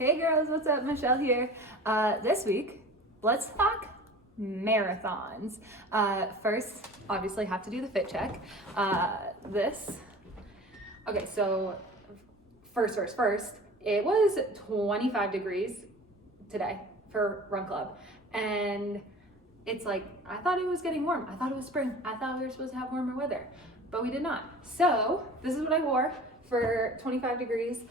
Hey girls, what's up? Michelle here. This week, let's talk marathons. First, obviously have to do the fit check. Okay, so first, it was 25 degrees today for Run Club. And it's like, I thought it was getting warm. I thought it was spring. I thought we were supposed to have warmer weather, but we did not. So this is what I wore for 25 degrees.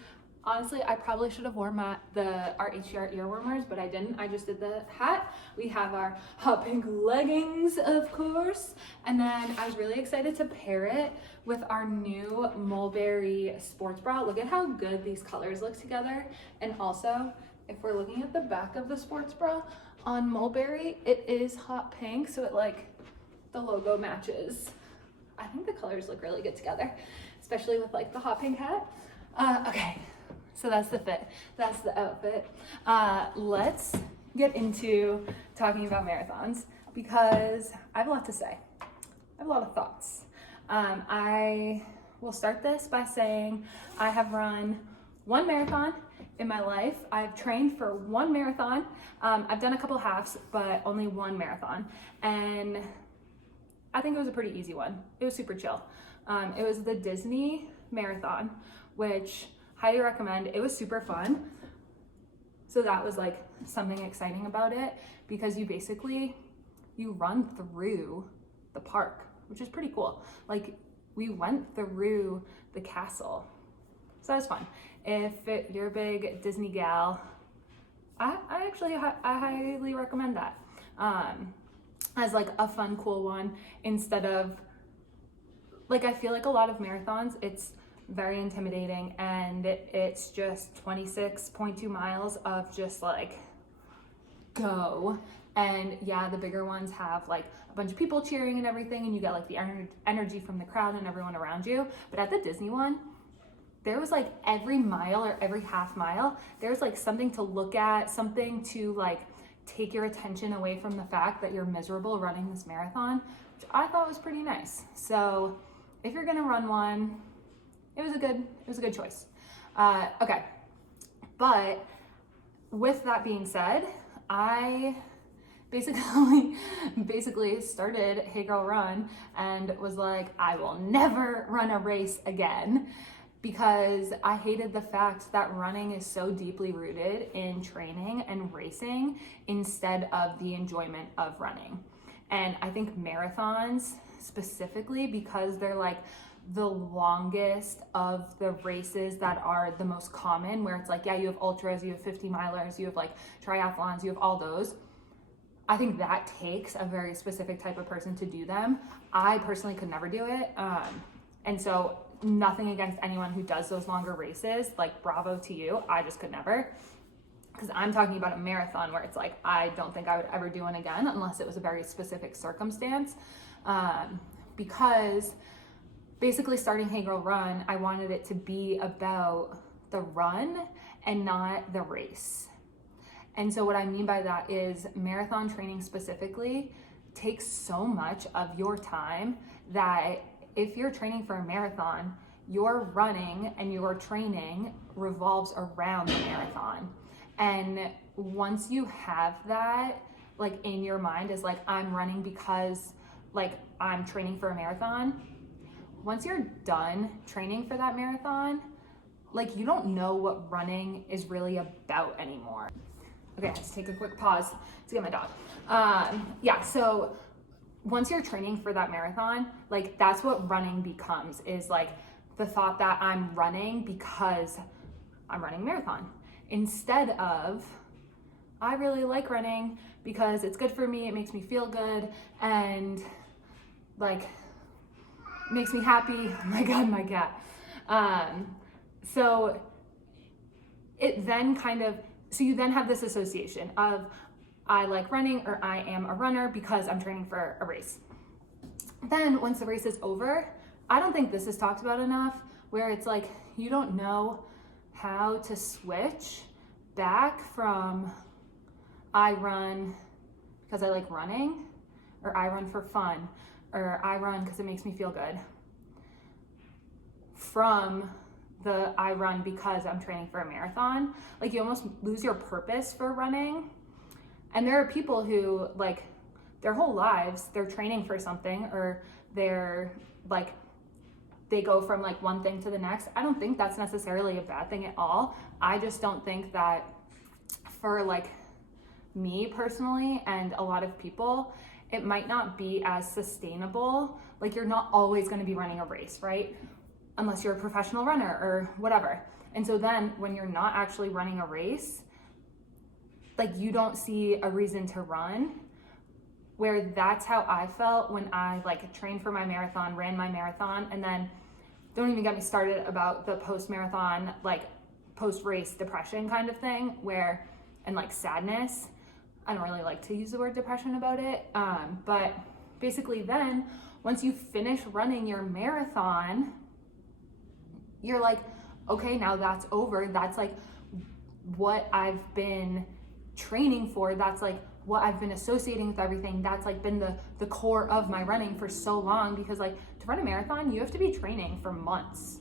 Honestly, I probably should have worn our HDR ear warmers, but I didn't. I just did the hat. We have our hot pink leggings, of course. And then I was really excited to pair it with our new mulberry sports bra. Look at how good these colors look together. And also, if we're looking at the back of the sports bra on mulberry, it is hot pink, so the logo matches. I think the colors look really good together, especially with the hot pink hat. Okay. So that's the fit, that's the outfit. Let's get into talking about marathons because I have a lot to say. I have a lot of thoughts. I will start this by saying I have run one marathon in my life. I've trained for one marathon. I've done a couple halves, but only one marathon. And I think it was a pretty easy one. It was super chill. It was the Disney Marathon, which highly recommend. It was super fun. So that was something exciting about it because you run through the park, which is pretty cool. We went through the castle. So that was fun. If you're a big Disney gal, I highly recommend that as a fun, cool one instead of I feel like a lot of marathons, it's very intimidating and it's just 26.2 miles of just go. And yeah, the bigger ones have a bunch of people cheering and everything, and you get the energy from the crowd and everyone around you. But at the Disney one, there was every mile or every half mile, there's something to look at, something to take your attention away from the fact that you're miserable running this marathon, which I thought was pretty nice. So if you're gonna run one, it was a good choice. Okay, but with that being said, I basically started Hey Girl Run and was I will never run a race again because I hated the fact that running is so deeply rooted in training and racing instead of the enjoyment of running. And I think marathons specifically, because they're the longest of the races that are the most common, where it's you have ultras, you have 50 milers, you have triathlons, you have all those. I think that takes a very specific type of person to do them. I personally could never do it. And so nothing against anyone who does those longer races, bravo to you. I just could never. Because I'm talking about a marathon where it's I don't think I would ever do one again unless it was a very specific circumstance. Because basically starting Hey Girl Run, I wanted it to be about the run and not the race. And so what I mean by that is marathon training specifically takes so much of your time that if you're training for a marathon, your running and your training revolves around the marathon. And once you have that in your mind as I'm running because I'm training for a marathon, once you're done training for that marathon, you don't know what running is really about anymore. Okay, let's take a quick pause to get my dog. So once you're training for that marathon, that's what running becomes, is the thought that I'm running because I'm running a marathon. Instead of, I really like running because it's good for me, it makes me feel good, and makes me happy. Oh my God, my cat. So it then so you then have this association of I like running, or I am a runner because I'm training for a race. Then once the race is over, I don't think this is talked about enough, where it's you don't know how to switch back from I run because I like running, or I run for fun, or I run because it makes me feel good, from I run because I'm training for a marathon. Like you almost lose your purpose for running. And there are people who like their whole lives, they're training for something, or they're like, they go from like one thing to the next. I don't think that's necessarily a bad thing at all. I just don't think that for like me personally and a lot of people, it might not be as sustainable. Like you're not always going to be running a race, right? Unless you're a professional runner or whatever. And so then when you're not actually running a race, like you don't see a reason to run. Where that's how I felt when I like trained for my marathon, ran my marathon, and then don't even get me started about the post-marathon, like post-race depression kind of thing, where, and like sadness. I don't really like to use the word depression about it, but basically then once you finish running your marathon, you're like, okay, now that's over. That's like what I've been training for. That's like what I've been associating with everything. That's like been the core of my running for so long, because like to run a marathon, you have to be training for months.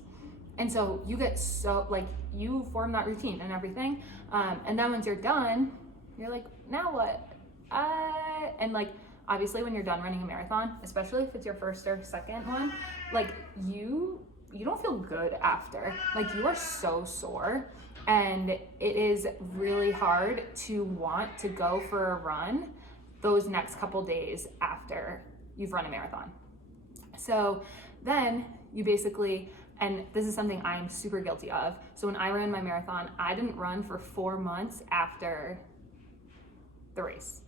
And so you get so like, you form that routine and everything. And then once you're done, you're like, now what? And like, obviously when you're done running a marathon, especially if it's your first or second one, like you don't feel good after. Like you are so sore, and it is really hard to want to go for a run those next couple days after you've run a marathon. So then you basically, and this is something I'm super guilty of. So when I ran my marathon, I didn't run for 4 months after the race.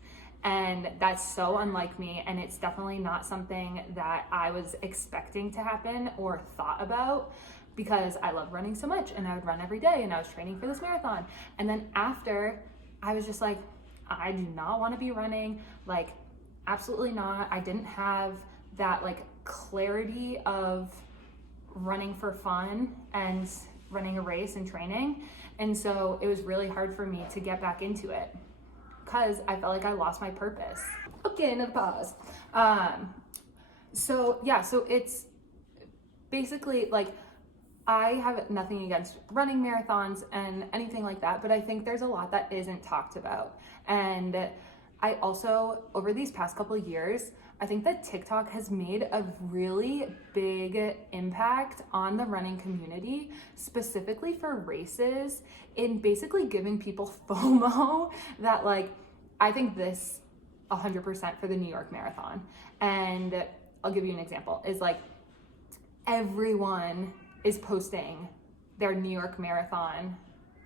And that's so unlike me, and it's definitely not something that I was expecting to happen or thought about, because I love running so much and I would run every day and I was training for this marathon. And then after, I was just like, I do not want to be running, like absolutely not. I didn't have that like clarity of running for fun and running a race and training. And so it was really hard for me to get back into it, because I felt like I lost my purpose. Okay, another pause. So it's basically like, I have nothing against running marathons and anything like that, but I think there's a lot that isn't talked about. And I also, over these past couple of years, I think that TikTok has made a really big impact on the running community, specifically for races, in basically giving people FOMO that like, I think this 100% for the New York Marathon. And I'll give you an example, is like everyone is posting their New York Marathon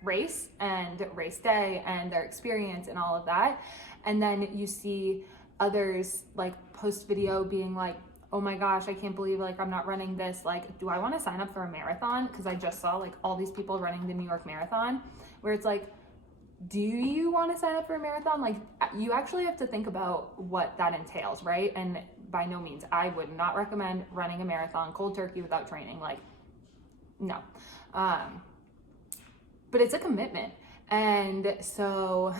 race and race day and their experience and all of that. And then you see others like post video being like, oh my gosh, I can't believe like I'm not running this. Like, do I want to sign up for a marathon? Because I just saw like all these people running the New York Marathon, where it's like, do you want to sign up for a marathon? Like, you actually have to think about what that entails, right? And by no means, I would not recommend running a marathon cold turkey without training. Like, no. But it's a commitment. And so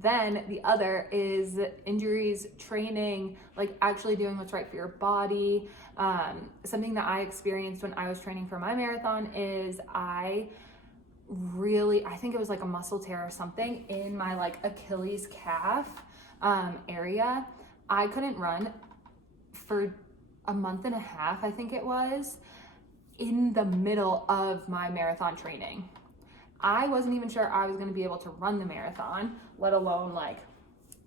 then the other is injuries, training, like actually doing what's right for your body. Something that I experienced when I was training for my marathon is I think it was like a muscle tear or something in my like Achilles calf area. I couldn't run for a month and a half, I think it was, in the middle of my marathon training. I wasn't even sure I was going to be able to run the marathon, let alone like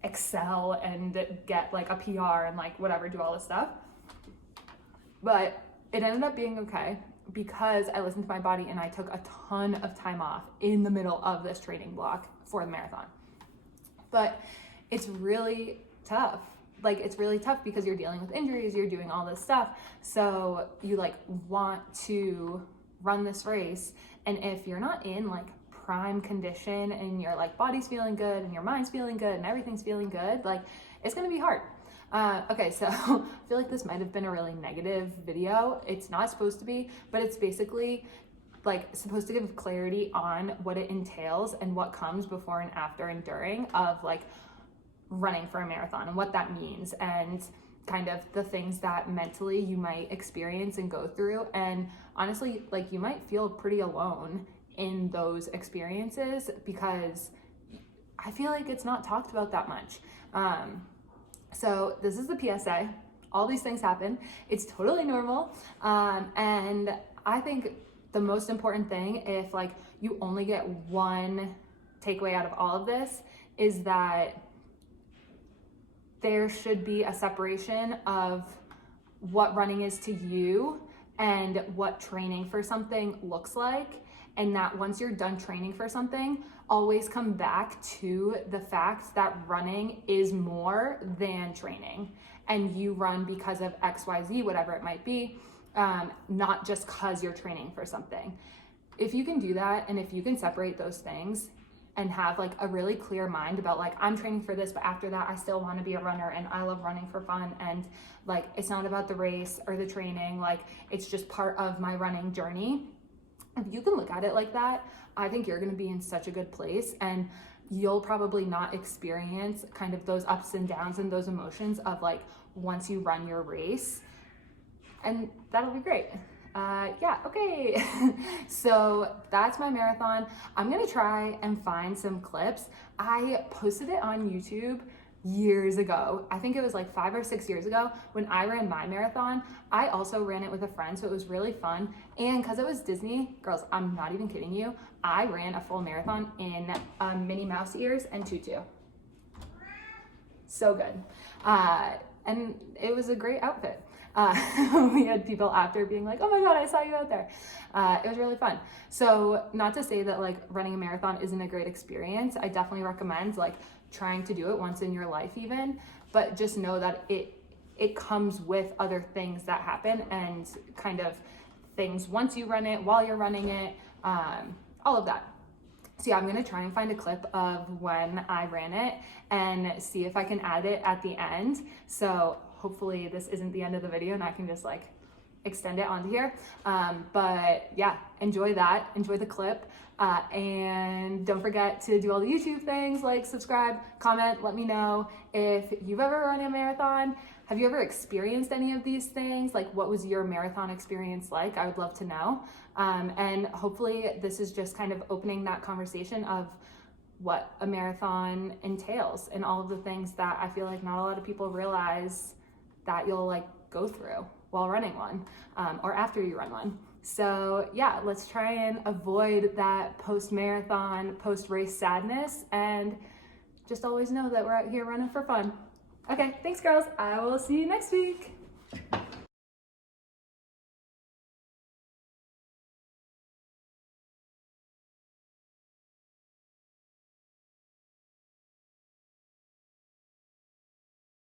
excel and get like a PR and like whatever, do all this stuff. But it ended up being okay, because I listened to my body and I took a ton of time off in the middle of this training block for the marathon. But it's really tough. Like, it's really tough because you're dealing with injuries, you're doing all this stuff. So you like want to run this race. And if you're not in like prime condition and your like body's feeling good and your mind's feeling good and everything's feeling good, like it's going to be hard. Okay, so I feel like this might have been a really negative video. It's not supposed to be, but it's basically like supposed to give clarity on what it entails and what comes before and after and during of like running for a marathon and what that means. And kind of the things that mentally you might experience and go through. And honestly, like, you might feel pretty alone in those experiences because I feel like it's not talked about that much. So this is the PSA. All these things happen. It's totally normal. And I think the most important thing, if like you only get one takeaway out of all of this, is that there should be a separation of what running is to you and what training for something looks like. And that once you're done training for something, always come back to the fact that running is more than training. And you run because of XYZ, whatever it might be, not just because you're training for something. If you can do that, and if you can separate those things and have like a really clear mind about like, I'm training for this, but after that I still want to be a runner and I love running for fun, and like it's not about the race or the training, like it's just part of my running journey. If you can look at it like that, I think you're going to be in such a good place, and you'll probably not experience kind of those ups and downs and those emotions of like once you run your race, and that'll be great. Yeah, okay. So that's my marathon. I'm gonna try and find some clips. I posted it on YouTube years ago. I think it was like 5 or 6 years ago when I ran my marathon. I also ran it with a friend, so it was really fun. And because it was Disney, girls, I'm not even kidding you, I ran a full marathon in Minnie Mouse ears and tutu. So good. And it was a great outfit. We had people after being like, oh my God, I saw you out there. It was really fun. So not to say that like running a marathon isn't a great experience. I definitely recommend like trying to do it once in your life even, but just know that it comes with other things that happen and kind of things once you run it, while you're running it, all of that. So yeah, I'm gonna try and find a clip of when I ran it and see if I can add it at the end. So hopefully this isn't the end of the video and I can just like extend it onto here. But yeah, enjoy that, enjoy the clip. And don't forget to do all the YouTube things, like, subscribe, comment, let me know if you've ever run a marathon. Have you ever experienced any of these things? Like, what was your marathon experience like? I would love to know. And hopefully this is just kind of opening that conversation of what a marathon entails and all of the things that I feel like not a lot of people realize that you'll like go through while running one, or after you run one. So yeah, let's try and avoid that post-marathon, post-race sadness, and just always know that we're out here running for fun. Okay, thanks girls. I will see you next week.